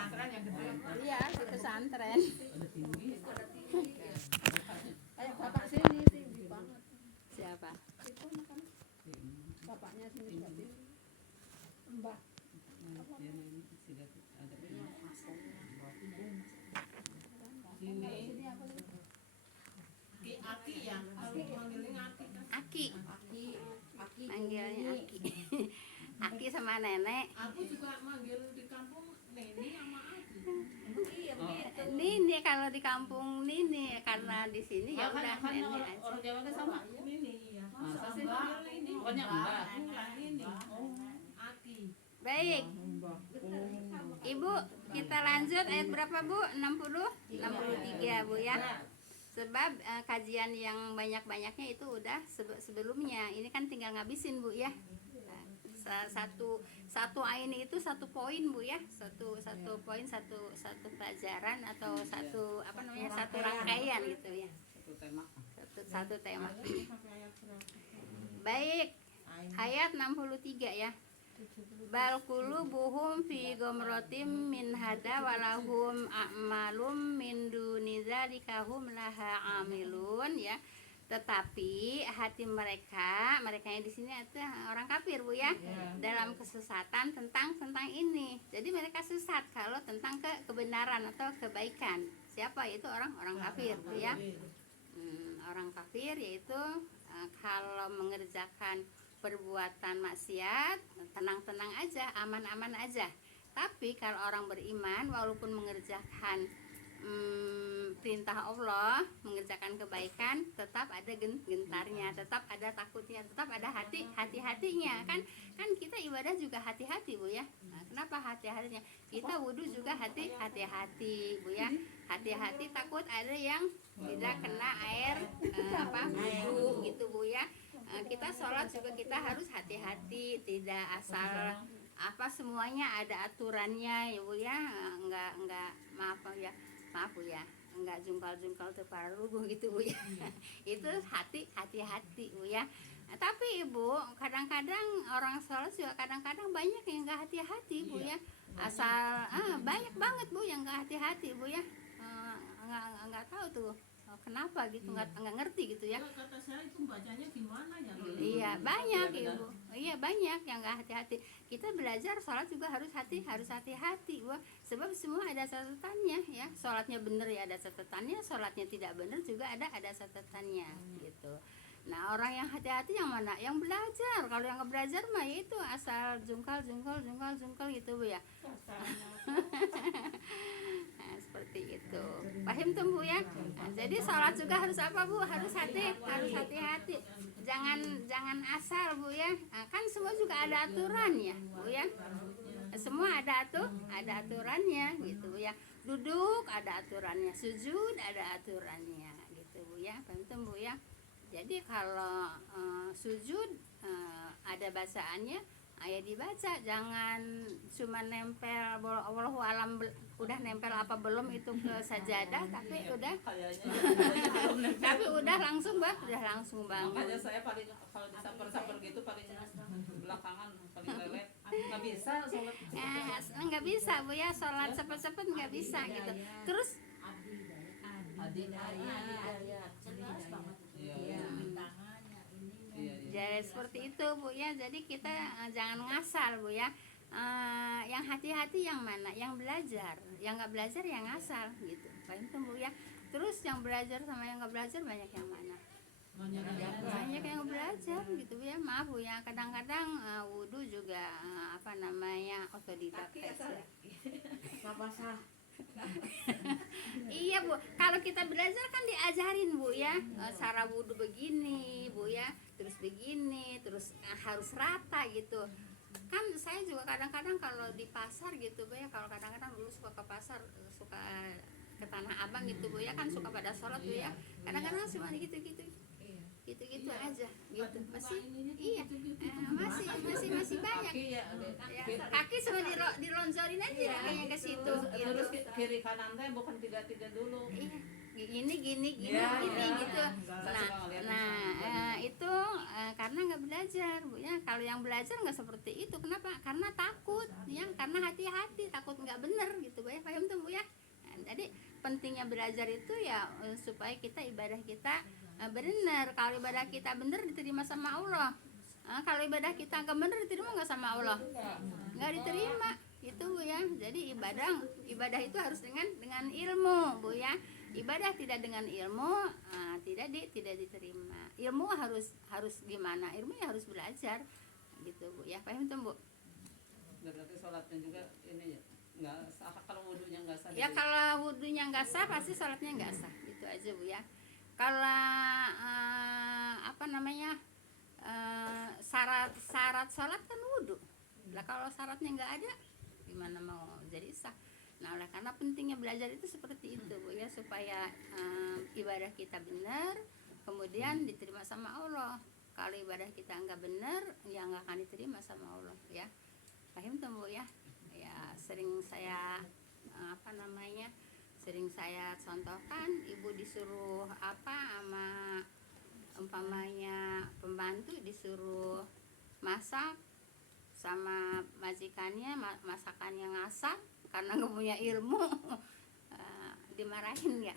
pesantren yang gede. Iya, di pesantren. Kayak bapak sini tinggi banget. Siapa? Itu kan bapaknya sini juga tinggi. Mbah. Sini Ki Aki ya, kalau manggilnya Aki kan. Aki. Aki Manggilnya Aki. Aki sama nenek. Aku juga manggil di kampung Neni sama Aki. Nini kalau di kampung Nini, karena di sini ya udah nenek aja. Orang Jawa kan sama. Nini iya. Masa sih? Mbak Nini. Pokoknya Mbak. Enggak Nini. Aki. Baik. Ibu, kita lanjut ayat berapa Bu? 60? 63 Bu ya. Sebab kajian yang banyak-banyaknya itu udah sebelumnya. Ini kan tinggal ngabisin Bu ya. Satu ain itu satu poin Bu ya. Satu poin, satu pelajaran atau satu apa namanya? Satu rangkaian gitu ya. Satu tema. Baik. Ayat 63 ya. Bal qulubuhum fi ghamratim min hada walahum a'malum min duni dzalika hum laha amilun ya. Tetapi hati mereka yang di sini itu orang kafir Bu ya, dalam kesesatan tentang ini. Jadi mereka sesat kalau tentang kebenaran atau kebaikan. Siapa? Itu orang kafir Bu ya. Orang kafir yaitu kalau mengerjakan perbuatan maksiat tenang-tenang aja, aman-aman aja. Tapi kalau orang beriman walaupun mengerjakan perintah Allah, mengerjakan kebaikan, tetap ada gentarnya, tetap ada takutnya, tetap ada hati-hatinya. Kan kita ibadah juga hati-hati Bu ya. Nah, kenapa hati-hatinya? Kita wudhu juga hati-hati Bu ya. Hati-hati takut ada yang tidak kena air wudhu gitu Bu ya. Kita sholat juga kita harus hati-hati, tidak asal semuanya ada aturannya ya Bu ya. Enggak maaf Bu ya, enggak jungkal-jungkal terparuh gitu Bu ya. Itu hati-hati Bu ya. Tapi Ibu, kadang-kadang orang sholat juga kadang-kadang banyak yang enggak hati-hati Bu ya. Asal banyak banget Bu yang enggak hati-hati Bu ya. Enggak tahu tuh kenapa gitu, nggak ngerti gitu ya. Kata saya itu bacanya gimana ya? Iya banyak Ibu, iya banyak yang nggak hati-hati. Kita belajar sholat juga harus hati-hati Bu, sebab semua ada catatannya ya. Sholatnya benar ya ada catatannya, sholatnya tidak benar juga ada catatannya gitu. Nah orang yang hati-hati yang mana? Yang belajar. Kalau yang nggak belajar mah itu asal jungkal gitu Bu ya. Nah, seperti itu. Paham tuh Bu ya? Nah, jadi sholat juga harus apa Bu? Harus hati-hati. Jangan asal Bu ya. Nah, kan semua juga ada aturannya Bu ya. Semua ada aturannya gitu Bu ya. Duduk ada aturannya, sujud ada aturannya gitu Bu ya. Paham tuh Bu ya? Jadi kalau sujud ada bacaannya, ya dibaca, jangan cuma nempel wallahu alam udah nempel apa belum itu ke sajadah, tapi udah langsung bangun. Makanya saya paling kalau disamper-samper gitu paling belakangan paling lelet. Nggak bisa sholat. Nggak bisa Bu ya, sholat cepet-cepet nggak bisa gitu. Terus Jelas banget. jadi seperti itu Bu ya. Jadi kita jangan ngasal Bu ya. Yang hati-hati yang mana? Yang belajar. Yang nggak belajar yang ngasal gitu. Paham tuh Bu ya. Terus yang belajar sama yang nggak belajar banyak yang mana? Banyak yang belajar gitu Bu ya. Maaf Bu ya. Kadang-kadang wudhu juga otodidak aja. Iya Bu, kalau kita belajar kan diajarin Bu ya, cara wudhu begini Bu ya, terus begini, terus harus rata gitu. Kan saya juga kadang-kadang kalau di pasar gitu Bu ya, kalau kadang-kadang dulu suka ke pasar, suka ke Tanah Abang gitu Bu ya, kan suka pada sholat Bu ya. Kadang-kadang cuma gitu-gitu aja gitu. Masih banyak ya, kaki cuma dilonjorin aja kakinya ke situ Terus kiri kanan teh bukan tiga dulu. Iya gini Iya, gitu. Saya Nah, suka ngeliat itu karena nggak belajar Bu ya. Kalau yang belajar nggak seperti itu. Kenapa? Karena takut ya, karena hati-hati, takut nggak bener gitu Bu ya. Paham tuh Bu ya. Nah, jadi pentingnya belajar itu ya supaya kita ibadah kita benar. Kalau ibadah kita benar diterima sama Allah. Kalau ibadah kita nggak benar diterima nggak sama Allah? Nggak diterima itu Bu ya. Jadi ibadah itu harus dengan ilmu Bu ya. Ibadah tidak dengan ilmu tidak diterima. Ilmu harus gimana? Ilmu ya harus belajar gitu Bu ya. Paham tuh Bu? berarti sholatnya juga ini ya nggak sah, kalau wudhunya nggak sah Ya kalau wudhunya nggak sah pasti sholatnya nggak sah. Gitu aja Bu ya. Kalau apa namanya syarat sholat kan wudhu. Lah kalau syaratnya nggak ada gimana mau jadi sah? Nah, oleh karena pentingnya belajar itu seperti itu Bu ya, supaya ibadah kita benar, kemudian diterima sama Allah. Kalau ibadah kita nggak benar, ya nggak akan diterima sama Allah ya. Paham tuh Bu ya? Ya sering saya sering saya contohkan, ibu disuruh apa sama umpamanya pembantu disuruh masak sama majikannya masakannya ngasar karena nggak punya ilmu. Dimarahin ya,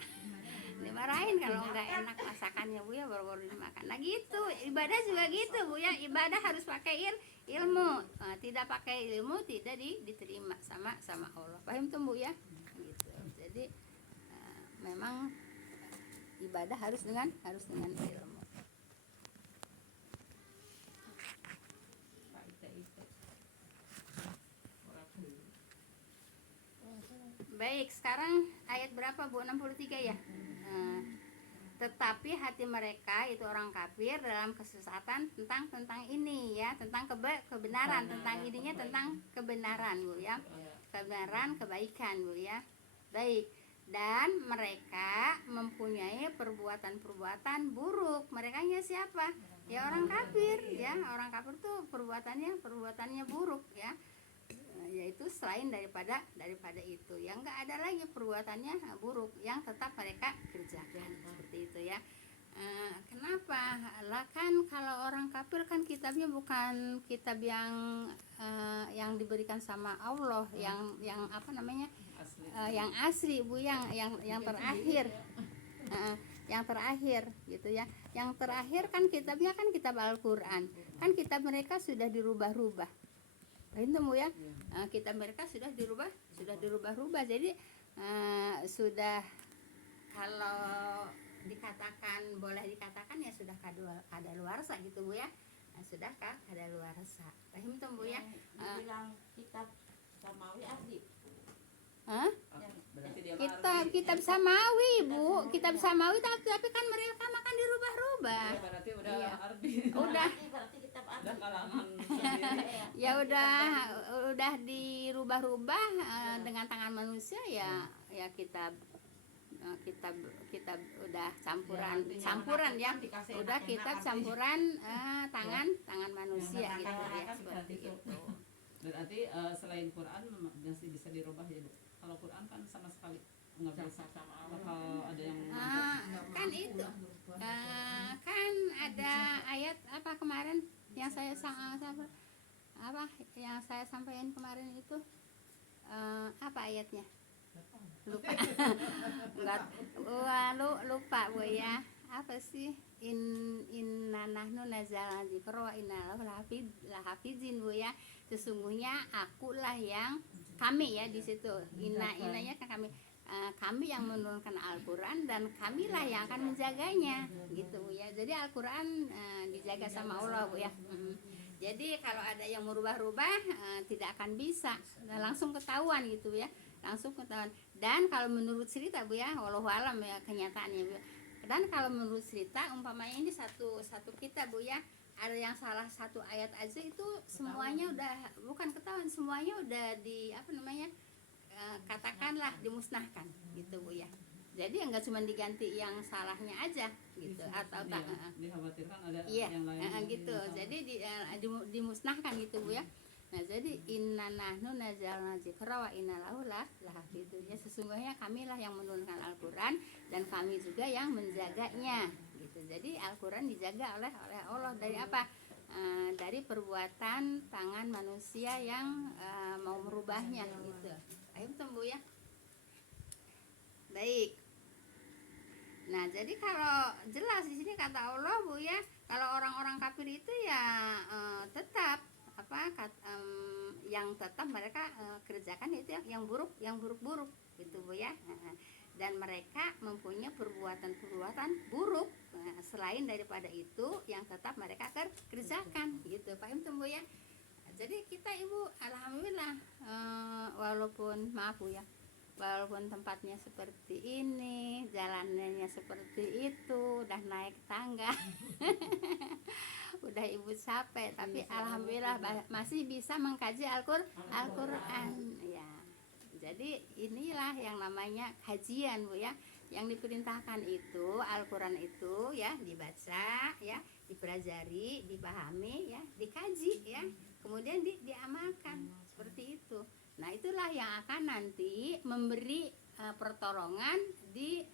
dimarahin kalau nggak enak masakannya Bu ya, baru-baru dimakan. Nah gitu, ibadah juga gitu Bu ya, ibadah harus pakai ilmu. Tidak pakai ilmu tidak diterima sama Allah. Paham tuh Bu ya? Gitu. Jadi memang ibadah harus dengan ilmu. Baik, sekarang ayat berapa Bu? 63 ya. Tetapi hati mereka itu orang kafir dalam kesesatan tentang ini ya, tentang kebenaran, tentang ininya tentang kebenaran Bu ya. Kebenaran, kebaikan Bu ya. Baik. Dan mereka mempunyai perbuatan-perbuatan buruk. Merekanya siapa? Ya orang kafir ya. Orang kafir tuh perbuatannya buruk ya. Yaitu selain daripada itu yang nggak ada lagi perbuatannya buruk yang tetap mereka kerjakan seperti itu ya. Kenapa? Lah kan kalau orang kafir kan kitabnya bukan kitab yang diberikan sama Allah, yang apa namanya yang asli Bu, yang terakhir. Yang terakhir gitu ya. Yang terakhir kan kitabnya kan kitab Al-Qur'an. Kan kitab mereka sudah dirubah-rubah. Itu Bu ya. Kitab mereka sudah dirubah-rubah. Jadi sudah kalau dikatakan boleh dikatakan ya sudah kadaluarsa gitu Bu ya. Sudah kadaluarsa. Paham tuh Bu ya? bilang kitab Samawi Ardi. Kitab Samawi Bu, kitab Samawi tapi kan mereka makan dirubah-rubah. Berarti udah Iya. Ardi. Berarti kitab Ardi. Udah kalangan sendiri. Ya udah dirubah-rubah dengan tangan manusia ya kitab udah campuran ya, udah kitab campuran tangan manusia gitu ya, seperti itu. Berarti selain Quran masih bisa dirubah ya Bu. Kalau Quran kan sama sekali nggak bisa. Bakal ada yang Kan itu kan ada ayat apa kemarin yang saya sampaikan kemarin itu apa ayatnya? Lupa. Lupa Bu ya. Apa sih? Inna nahnu nazzalna dzikra wa inna lahu lahafizin Bu ya. Sesungguhnya akulah yang kami ya di situ. Inanya kan kami yang menurunkan Al-Qur'an dan kamilah yang akan menjaganya gitu Bu ya. Jadi Al-Qur'an dijaga sama Allah Bu ya. Jadi kalau ada yang merubah-rubah tidak akan bisa, langsung ketahuan gitu ya, langsung ketahuan. Dan kalau menurut cerita Bu ya, wallahu alam ya kenyataannya Bu. Dan kalau menurut cerita umpamanya ini satu kitab Bu ya, ada yang salah satu ayat aja itu semuanya udah bukan ketahuan, semuanya udah katakanlah dimusnahkan gitu Bu ya. Jadi enggak cuma diganti yang salahnya aja gitu atau dikhawatirkan ada iya, yang lain gitu. Jadi dimusnahkan gitu Bu ya. Nah, jadi inna nahnu nazzalna dzikra wa inna lahu lahafidun. Ya, sesungguhnya kamilah yang menurunkan Al-Qur'an dan kami juga yang menjaganya gitu. Jadi Al-Qur'an dijaga oleh Allah dari apa? Dari perbuatan tangan manusia yang mau merubahnya gitu. Ayo tunggu ya. Baik. Nah, jadi kalau jelas di sini kata Allah Bu ya, kalau orang-orang kafir itu ya tetap yang tetap mereka kerjakan itu yang buruk-buruk gitu Bu ya. Dan mereka mempunyai perbuatan-perbuatan buruk selain daripada itu yang tetap mereka kerjakan gitu. Paham Bu ya? Jadi kita Ibu alhamdulillah walaupun maaf Bu ya, walaupun tempatnya seperti ini, jalanannya seperti itu, udah naik tangga udah Ibu capek, tapi alhamdulillah masih bisa mengkaji Al-Qur'an ya. Jadi inilah yang namanya kajian Bu ya. Yang diperintahkan itu Al-Qur'an itu ya dibaca ya, dipelajari, dipahami ya, dikaji ya, kemudian diamalkan seperti itu. Nah, itulah yang akan nanti memberi pertolongan di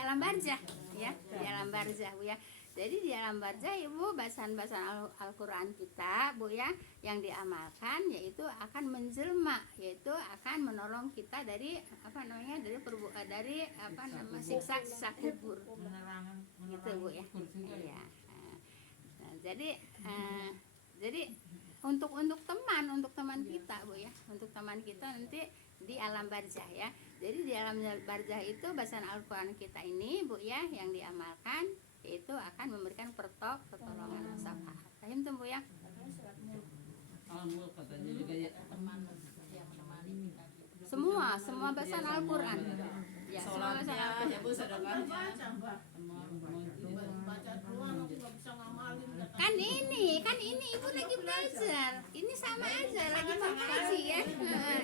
alam barzah ya, di alam barzah Bu ya. Jadi di alam barzah Ibu bacaan-bacaan Al-Qur'an kita Bu ya yang diamalkan yaitu akan menjelma, yaitu akan menolong kita dari siksa kubur. Gitu Bu ya. Iya. Nah, jadi untuk teman kita Bu ya, untuk teman kita nanti di alam barzah ya. Jadi di alam barzah itu bacaan Al-Qur'an kita ini Bu ya yang diamalkan itu akan memberikan pertolongan syafaat. Paham tuh Bu ya? Al-Mulk katanya juga ya. Semua bacaan Al-Qur'an. Ya, semua bacaan Al-Qur'an. Ya Bu, sedekahnya. Baca doang aku nggak bisa ngamalin. Kan ini Ibu lagi belajar. Ini sama aja lagi mengkaji ya.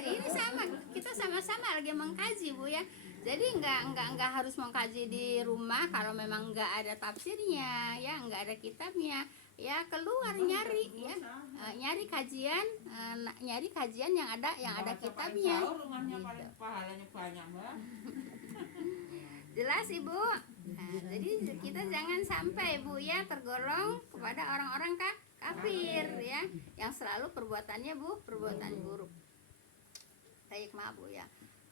Ini sama, kita sama-sama lagi mengkaji Bu ya. Jadi nggak harus mengkaji di rumah kalau memang nggak ada tafsirnya ya, nggak ada kitabnya ya, keluar nyari ya, nyari kajian yang ada kitabnya. Jelas Ibu. Nah, jadi kita jangan sampai Bu ya tergolong kepada orang-orang kafir ya, yang selalu perbuatannya perbuatan buruk. Baik, maaf Bu ya.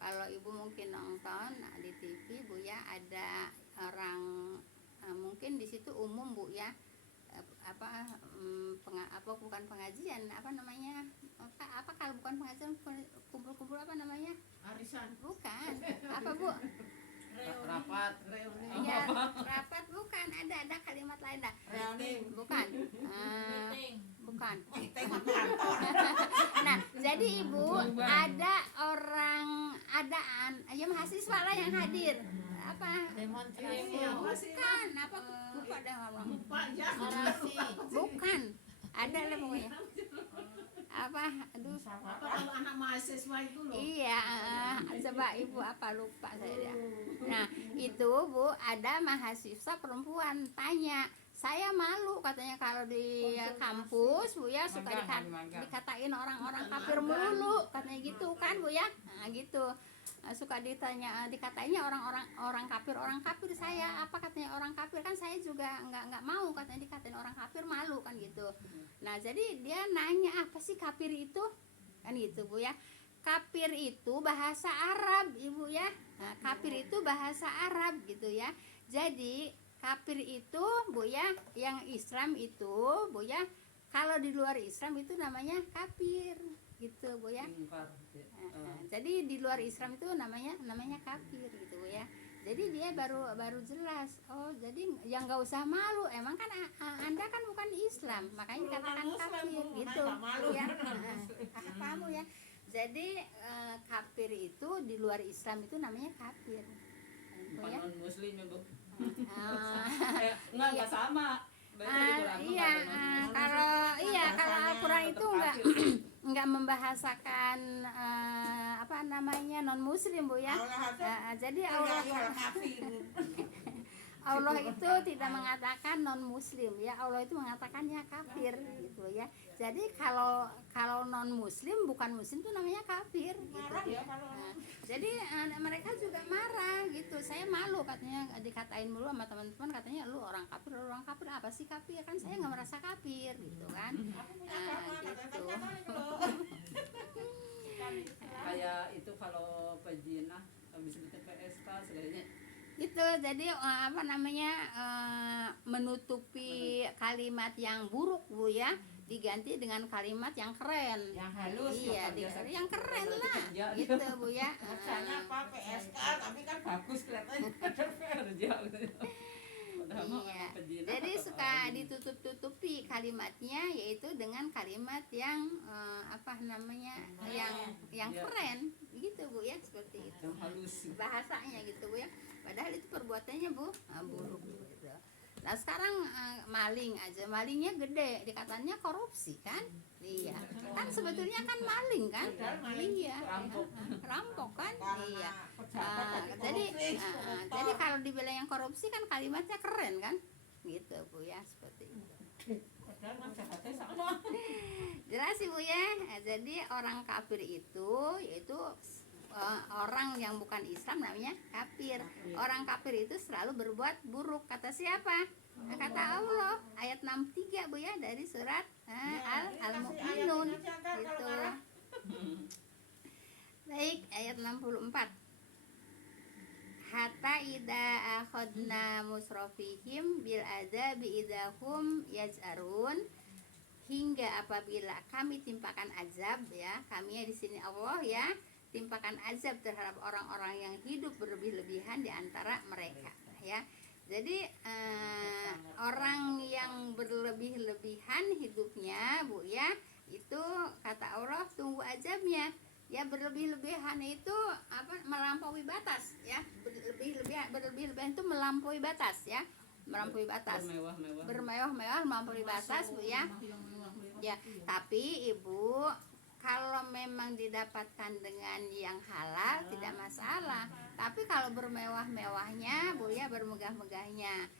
Kalau Ibu mungkin nonton di TV Bu ya, ada orang mungkin di situ umum Bu ya, bukan pengajian, apa namanya, kalau bukan pengajian, kumpul-kumpul apa namanya, Arisan bukan apa Bu, Rapat. ya rapat bukan, ada kalimat lain dah, bukan bukan. Nah, jadi Ibu ada ya mahasiswa lah yang hadir, apa bukan, apa lupa dah ngomong, bukan, ada lah pokoknya, apa aduh apa kalau anak mahasiswa itu loh. iya, coba Ibu apa lupa saya. Nah itu Bu, ada mahasiswa perempuan tanya, saya malu katanya kalau di kampus Bu ya suka dikatain orang-orang kafir melulu katanya gitu kan Bu ya. Nah gitu, suka dikatanya orang kafir saya, apa katanya orang kafir, kan saya juga nggak mau katanya dikatain orang kafir, malu kan gitu. Nah jadi dia nanya, apa sih kafir itu kan gitu Bu ya. Kafir itu bahasa Arab Ibu ya. Nah, kafir itu bahasa Arab gitu ya. Jadi kafir itu Bu ya, yang Islam itu Bu ya, kalau di luar Islam itu namanya kafir gitu Bu ya. Jadi di luar Islam itu namanya kafir gitu Bu ya. Jadi dia baru jelas. Oh, jadi yang nggak usah malu. Emang kan Anda kan bukan Islam, makanya dikatakan kafir gitu ya. Apa ya? Jadi kafir itu di luar Islam itu namanya kafir. Bukan Ya? non-muslim ya Bu. Iya. Enggak sama. Kalau Al-Qur'an itu enggak membahasakan apa namanya non muslim Bu ya. Jadi Allah itu tidak mengatakan non muslim ya, Allah itu mengatakannya kafir gitu ya. Jadi kalau non muslim bukan muslim itu namanya kafir gitu ya. Nah, jadi mereka juga marah gitu. Saya malu katanya dikatain mulu sama teman-teman, katanya lu orang kafir apa sih kafir, kan saya nggak merasa kafir gitu kan. Gitu. Kayak itu kalau pejinah habis itu PSK segalanya Itu jadi apa namanya, menutupi kalimat yang buruk Bu ya, diganti dengan kalimat yang keren. Yang halus. Iya, yang keren lah gitu Bu ya. Kerjanya apa PSK tapi kan bagus kelihatannya. kerja Iya. Jadi suka ditutup-tutupi kalimatnya, yaitu dengan kalimat yang apa namanya, yang keren gitu Bu ya, seperti itu. yang halus. Bahasanya gitu Bu ya. Padahal itu perbuatannya buruk gitu. Nah sekarang maling aja, malingnya gede, dikatanya korupsi kan? Iya. Kan sebetulnya kan maling kan? Iya. Rampok kan? Iya. Jadi kalau dibilang yang korupsi kan kalimatnya keren kan? Gitu Bu ya, seperti itu. Jelas sih Bu ya. Jadi orang kafir itu yaitu orang yang bukan Islam namanya kafir. Orang kafir itu selalu berbuat buruk. Kata siapa? Kata Allah. Ayat 63 Bu ya, dari surat Al-Mu'minun. Gitu. Baik, ayat 64. Hatta idza akhadna musrafihim bil adzabi idahum yaj'arun, hingga apabila kami timpakan azab ya, kami di sini Allah ya, timpakan azab terhadap orang-orang yang hidup berlebih-lebihan di antara mereka ya. Jadi orang yang berlebih-lebihan hidupnya Bu ya, itu kata Allah tunggu azabnya ya. Berlebih-lebihan itu apa, melampaui batas ya. Berlebih-lebihan itu melampaui batas ya, melampaui batas, bermewah-mewah melampaui batas Bu ya. Ya, tapi Ibu kalau memang didapatkan dengan yang halal tidak masalah. Tapi kalau bermewah-mewahnya Bu ya, bermegah-megahnya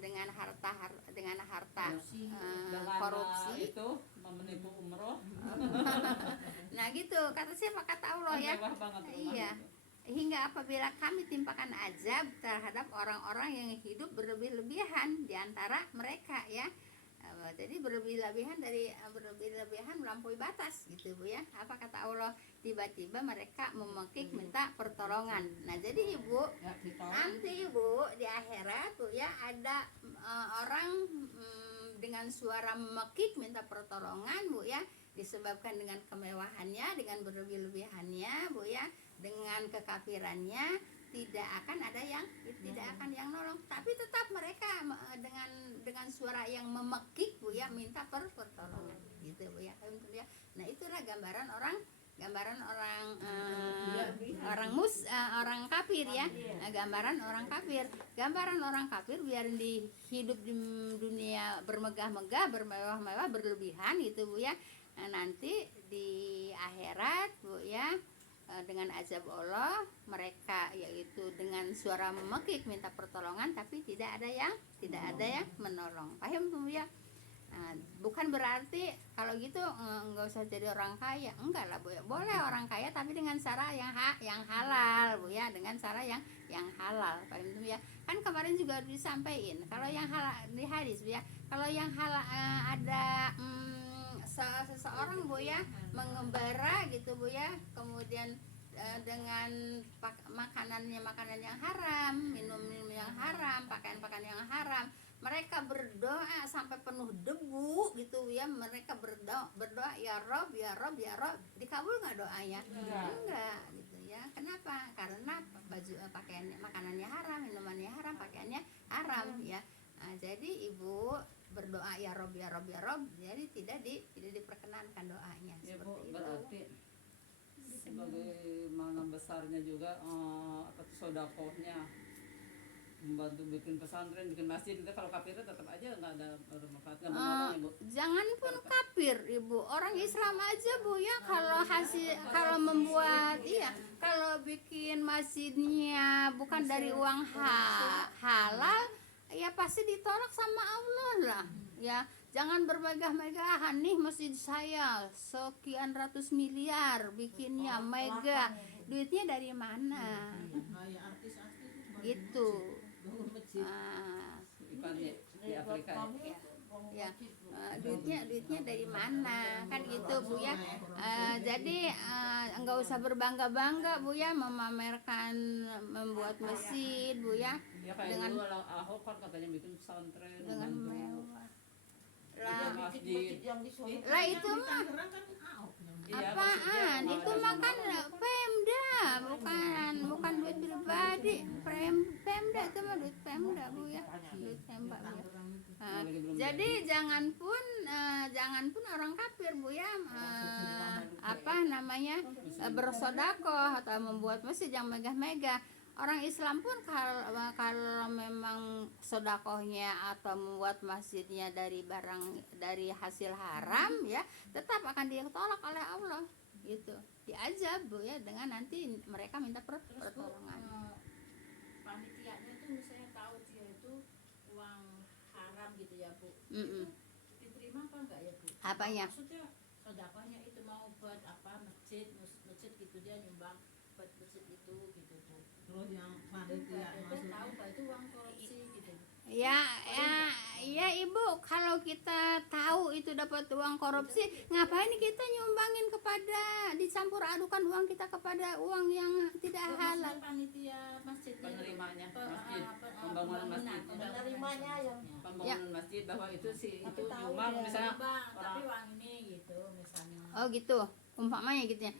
dengan harta korupsi itu menipu umroh. Nah gitu, kata siapa? Kata Allah ya. Iya. Hingga apabila kami timpakan azab terhadap orang-orang yang hidup berlebih-lebihan di antara mereka ya. Jadi berlebih-lebihan melampaui batas gitu Bu ya. Apa kata Allah? Tiba-tiba mereka memekik minta pertolongan. Nah jadi Ibu, nanti Ibu di akhirat Bu ya, ada orang dengan suara memekik minta pertolongan Bu ya, disebabkan dengan kemewahannya, dengan berlebih-lebihannya Bu ya, dengan kekafirannya, tidak akan ada yang nolong, tapi tetap mereka dengan suara yang memekik Bu ya, minta pertolongan gitu Bu ya. Nah itulah gambaran orang orang kafir ya. Nah, gambaran orang kafir biar hidup di dunia bermegah-megah, bermewah-mewah, berlebihan gitu Bu ya. Nah, nanti di akhirat Bu ya, dengan azab Allah mereka, yaitu dengan suara memekik minta pertolongan, tapi tidak ada yang menolong. Paham tuh ya? Nah, bukan berarti kalau gitu nggak usah jadi orang kaya, enggak lah Bu ya. Boleh orang kaya tapi dengan cara yang halal Bu ya, dengan cara yang halal. Paham tuh ya? Kan kemarin juga disampaikan kalau yang halal di hadis Bu ya, kalau yang halal ada seseorang Bu ya mengembara gitu Bu ya, kemudian dengan makanan yang haram, minum yang haram, pakaian yang haram, mereka berdoa sampai penuh debu gitu ya, mereka berdoa ya Rob, dikabul nggak doanya? Enggak gitu ya. Kenapa? Karena pakaiannya, makanannya haram, minumannya haram, pakaiannya haram ya. Nah, jadi Ibu berdoa ya Rob, jadi tidak diperkenankan doanya Ya seperti Bu, itu. berarti sebagaimana besarnya juga sodakohnya membantu bikin pesantren, bikin masjid itu, kalau kafirnya tetap aja nggak ada bermanfaat, nggak menolong Ibu. Jangan pun kafir Ibu, orang Islam aja Bu ya, kalau membuat kalau bikin masjidnya bukan dari uang halal ya pasti ditolak sama Allah lah ya. Jangan bermegah-megahan, nih masjid saya sekian ratus miliar bikinnya megah, duitnya dari mana Kayak artis-artis itu gitu. bangun masjid. Ah, Di Afrika ya duitnya dari mana kan gitu Bu ya. Jadi enggak usah berbangga-bangga Bu ya memamerkan membuat masjid Bu ya ya, kayak dengan dulu Ahok kan katanya bikin pesantren dengan membantu mewah bikin lah. masjid. Lah itu Yang di mah Tangerang kan Ahok yang Iya, apaan? maksudnya Itu ada mah kan sumbangan. Pemda, bukan duit pribadi. Pemda itu mah duit Pemda Bu ya, duit Pemda Bu ya. Tangerang itu. Lagi belum Jadi jangan pun orang kafir Bu ya, apa namanya bersodakoh atau membuat masjid yang megah-megah. Orang Islam pun kalau memang sodakohnya atau membuat masjidnya dari hasil haram ya, tetap akan ditolak oleh Allah gitu. Diajab Bu ya, dengan nanti mereka minta pertolongan. Panitianya itu misalnya tahu dia itu uang haram gitu ya Bu, Mm-mm. itu diterima apa enggak ya Bu? Apanya? Maksudnya sedekahnya itu mau buat apa, masjid gitu, dia nyumbang buat masjid itu gitu Bu. Terus yang Itu panitia masuk tahu nggak itu uang korupsi gitu. Ya Ibu, kalau kita tahu itu dapat uang korupsi, ngapain kita nyumbangin dicampur adukan uang kita kepada uang yang tidak halal? Maksudnya panitia masjid Penerimanya masjid, pembangunan masjid, penerimanya yang pembangunan masjid, bahwa itu tapi tahu nyumbang dia misalnya nyumbang, tapi orang uang ini gitu misalnya. Oh gitu, umpamanya gitu ya.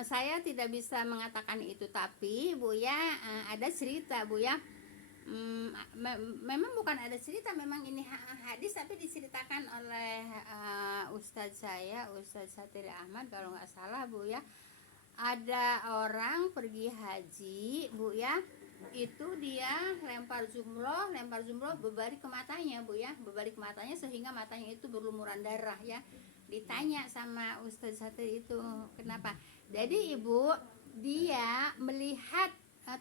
Saya tidak bisa mengatakan itu, tapi Bu ya ada cerita Bu ya. Memang bukan ada cerita, memang ini hadis, tapi diceritakan oleh Ustadz saya, Ustadz Satiri Ahmad kalau nggak salah Bu ya. Ada orang pergi haji Bu ya, itu dia lempar jumroh berbalik ke matanya Bu ya, berbalik ke matanya sehingga matanya itu berlumuran darah ya. Ditanya sama Ustadz Satiri itu kenapa? Jadi Ibu, dia melihat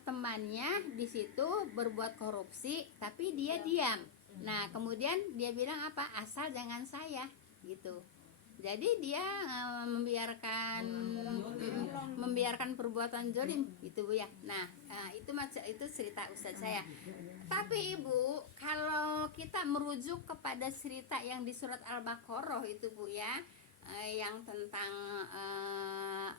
temannya di situ berbuat korupsi tapi dia diam. Nah kemudian dia bilang apa, asal jangan saya gitu. Jadi dia membiarkan perbuatan zolim gitu Bu ya. Nah itu cerita Ustadz saya. Tapi Ibu, kalau kita merujuk kepada cerita yang di surat Al-Baqarah itu Bu ya, yang tentang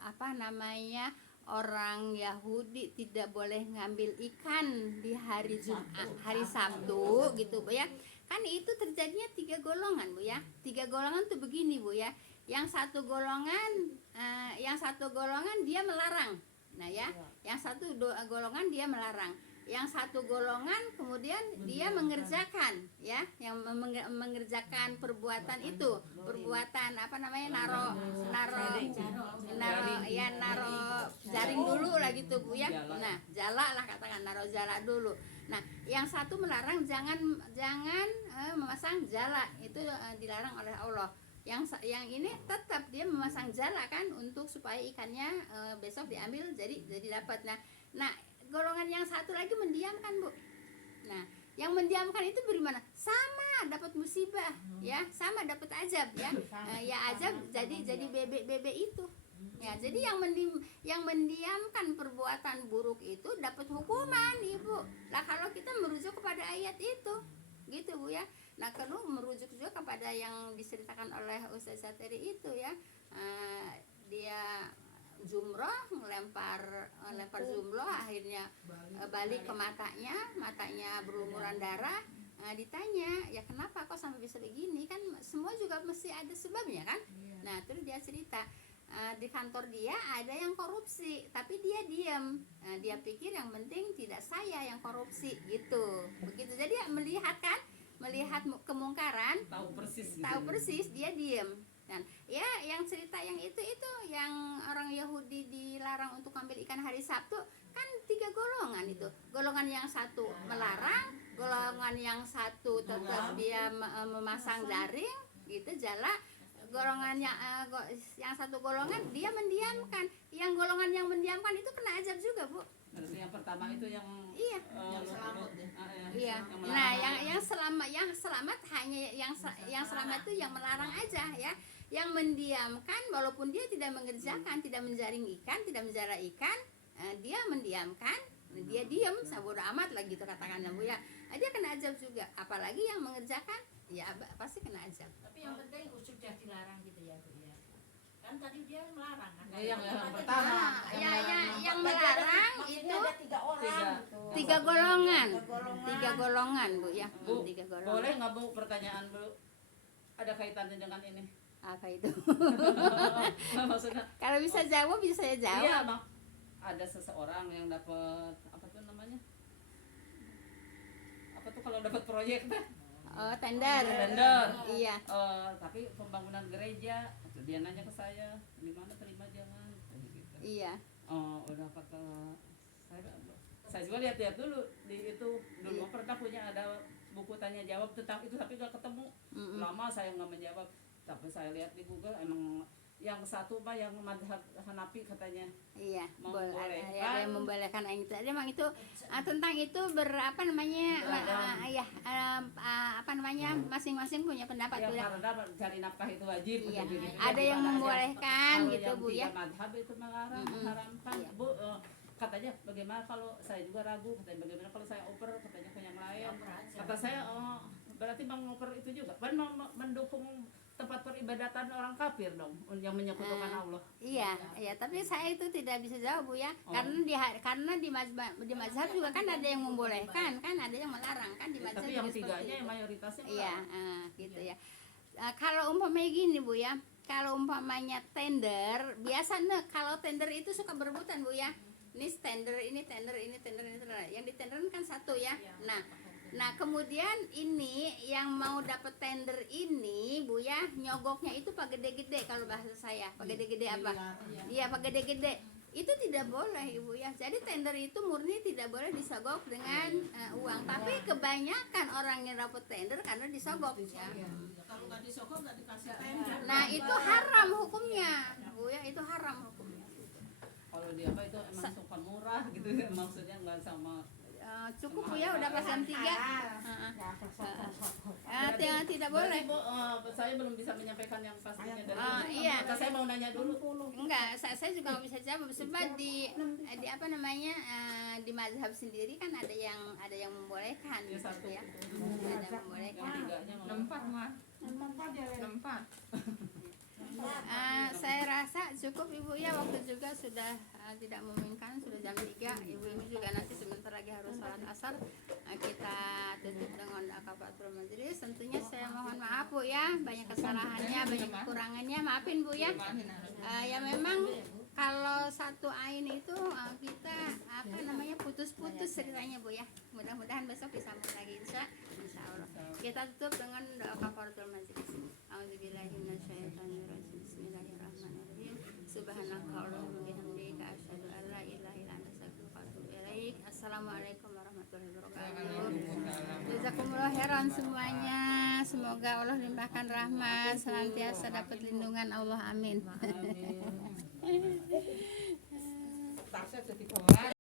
apa namanya, orang Yahudi tidak boleh ngambil ikan di hari Jumat, hari Sabtu gitu Bu ya. Kan itu terjadinya 3 golongan Bu ya. 3 golongan tuh begini Bu ya. Yang satu golongan dia melarang. Nah ya, yang satu golongan dia melarang. Yang satu golongan kemudian dia mengerjakan ya, yang mengerjakan perbuatan itu, perbuatan apa namanya, naro jaring dulu lah gitu Bu ya. Nah, jala lah katakan, naro jala dulu. Nah, yang satu melarang jangan memasang jala, itu dilarang oleh Allah. Yang ini tetap dia memasang jala kan untuk supaya ikannya besok diambil jadi dapat. Nah, golongan yang satu lagi mendiamkan Bu. Nah, yang mendiamkan itu bagaimana? Sama dapat musibah ya, sama dapat azab ya. Ya azab jadi bebek itu. Ya, jadi yang mendiamkan perbuatan buruk itu dapat hukuman Ibu. Lah kalau kita merujuk kepada ayat itu, gitu Bu ya. Nah, kalau merujuk juga kepada yang diceritakan oleh Ustaz Satiri itu ya, dia jumroh lempar jumroh, akhirnya balik ke matanya berlumuran darah. Ditanya, ya kenapa kok sampai bisa begini, kan semua juga mesti ada sebabnya kan. Nah terus dia cerita, di kantor dia ada yang korupsi tapi dia diam. Dia pikir yang penting tidak saya yang korupsi gitu, begitu. Jadi melihat kemungkaran, tahu persis gitu. tahu persis, dia diam. Dan ya yang cerita yang itu yang orang Yahudi dilarang untuk ambil ikan hari Sabtu kan 3 golongan itu. Golongan yang satu melarang, golongan yang satu tetap dia memasang jaring gitu jala. Golongan yang satu golongan dia mendiamkan. Yang golongan yang mendiamkan itu kena azab juga, Bu. Berarti yang pertama itu yang Iya. Yang selamat ya. Iya. Nah, yang selamat hanya yang selamat itu yang melarang aja ya. Yang mendiamkan walaupun dia tidak mengerjakan, tidak menjaring ikan, tidak menjara ikan, dia mendiamkan, dia diam, bodo amat lah gitu katakanlah Bu ya. Dia kena azab juga. Apalagi yang mengerjakan, ya pasti kena azab. Tapi yang penting sudah dilarang gitu ya Bu ya. Kan tadi dia melarang kan. yang pertama. Yang melarang Maksudnya itu ada 3 orang gitu. 3 golongan. 3 golongan Bu ya. Bu, 3 golongan. boleh nggak Bu pertanyaan Bu? Ada kaitannya dengan ini? Apa itu? Maksudnya Kalau bisa jawab bisa saya iya, jawab. Bang. Ada seseorang yang dapat apa tuh namanya? Apa tuh kalau dapat proyek teh? Oh, tender. Tender. Iya. Tapi pembangunan gereja, dia nanya ke saya, di mana terima jangan? Gitu. Iya. Udah kata saya juga lihat-lihat dulu di itu dulu Iya. pernah punya ada buku tanya jawab tentang itu tapi gak ketemu. Lama saya nggak menjawab, tapi saya lihat di Google emang yang satu Pak yang madhab Hanafi katanya. Iya, Membolehkan. ada yang membolehkan yang itu. Ada memang itu tentang itu berapa namanya? Apa namanya? Masing-masing punya pendapat Ya, Bu ya. karena cari nafkah itu wajib. Iya. gitu. Ada yang membolehkan Kalau gitu yang Bu ya. tiga madhab itu mengharamkan. Iya. Bu, katanya bagaimana kalau saya juga ragu, katanya bagaimana kalau saya oper, katanya punya klien. Kata saya, berarti mengoper itu juga kan mendukung tempat peribadatan orang kafir dong yang menyekutukan Allah. Iya, tapi saya itu tidak bisa jawab Bu ya. Karena di mazhab juga kan ada yang membolehkan, kan ada yang melarang kan di mazhab. Tapi yang juga seperti tiganya itu. yang mayoritasnya Iya, melarang. gitu ya. Kalau umpamanya gini Bu ya, kalau umpamanya tender, biasanya kalau tender itu suka berebutan Bu ya. Ini tender, ini tender, ini tender, ini tender. Yang ditenderin kan satu ya. Nah kemudian ini yang mau dapat tender ini Bu ya, nyogoknya itu pak gede-gede kalau bahasa saya. Pak gede-gede apa? Iya, pak gede-gede. Itu tidak boleh Ibu ya. Jadi tender itu murni tidak boleh disogok dengan uang. Tapi kebanyakan orang yang dapat tender karena disogok ya. Kalau nggak disogok nggak dikasih tender. Nah itu haram hukumnya Bu ya, itu haram hukumnya. Kalau dia apa itu emang suka murah gitu ya, maksudnya nggak sama. Cukup Bu ya, udah pas jam 3. Tidak boleh. Berarti, Bu, saya belum bisa menyampaikan yang pastinya dari Iya. Maka saya mau nanya dulu. Enggak, saya juga nggak bisa jawab sebab di apa namanya di mazhab sendiri kan ada yang membolehkan Ya, gitu satu. ya. Ada yang membolehkan. Yang tiganya mau. Saya rasa cukup Ibu ya, waktu juga sudah tidak memungkinkan, sudah jam 3. Ibu ini juga nanti sebentar lagi harus sholat asar. Kita tutup dengan doa kafaratul majelis. Tentunya saya mohon maaf Bu ya, banyak kesalahannya, banyak kekurangannya, maafin Bu ya. Ya memang kalau satu ain itu kita putus-putus ceritanya Bu ya. Mudah-mudahan besok disambung lagi insya Allah. Kita tutup dengan doa kafaratul majelis. A'udzubillahi minasyaitonirrajim. Bismillahirrahmanirrahim. Subhanakallahumma bihamdika asyhadu an la ilaha illa anta astaghfiruka wa atubu ilaik. Assalamualaikum warahmatullahi wabarakatuh. Jazakumullah khairan semuanya. Semoga Allah limpahkan rahmat, senantiasa dapat lindungan Allah. Amin. Amin.